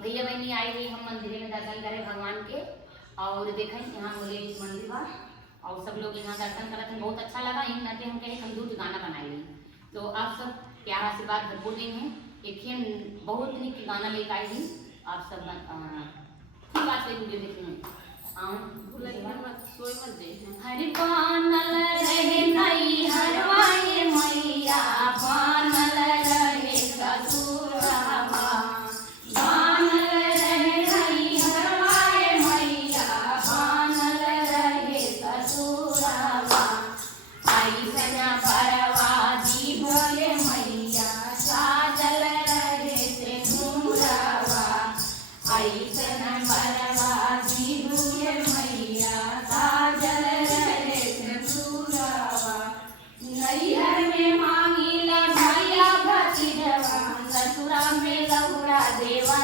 भैया बहनी आई हुई हम मंदिर में दर्शन करे भगवान के। और देखें यहाँ बोले मंदिर बा और सब लोग यहाँ दर्शन करते हैं, बहुत अच्छा लगा। इन नाते हम कहे हम दूध गाना बनाए तो आप सब प्यार आशीर्वाद भरपूर देंगे। एक बहुत निक गाना लेकर आई थी आप सब बात से वीडियो देखेंगे। हरि बानल रहे नई हरवाए मैया बानल रहे ससुरावा बानल रहे नई हरवाए मैया बानल रहे ससुरावा आई सना परवादी भोले मैया साजल रहे से नूरावा आई सना परवादी भोले मैया साजल रहे से नूरावा नैहर में मांगी ला भैया भतीजवा ससुरा में लहुरा देवा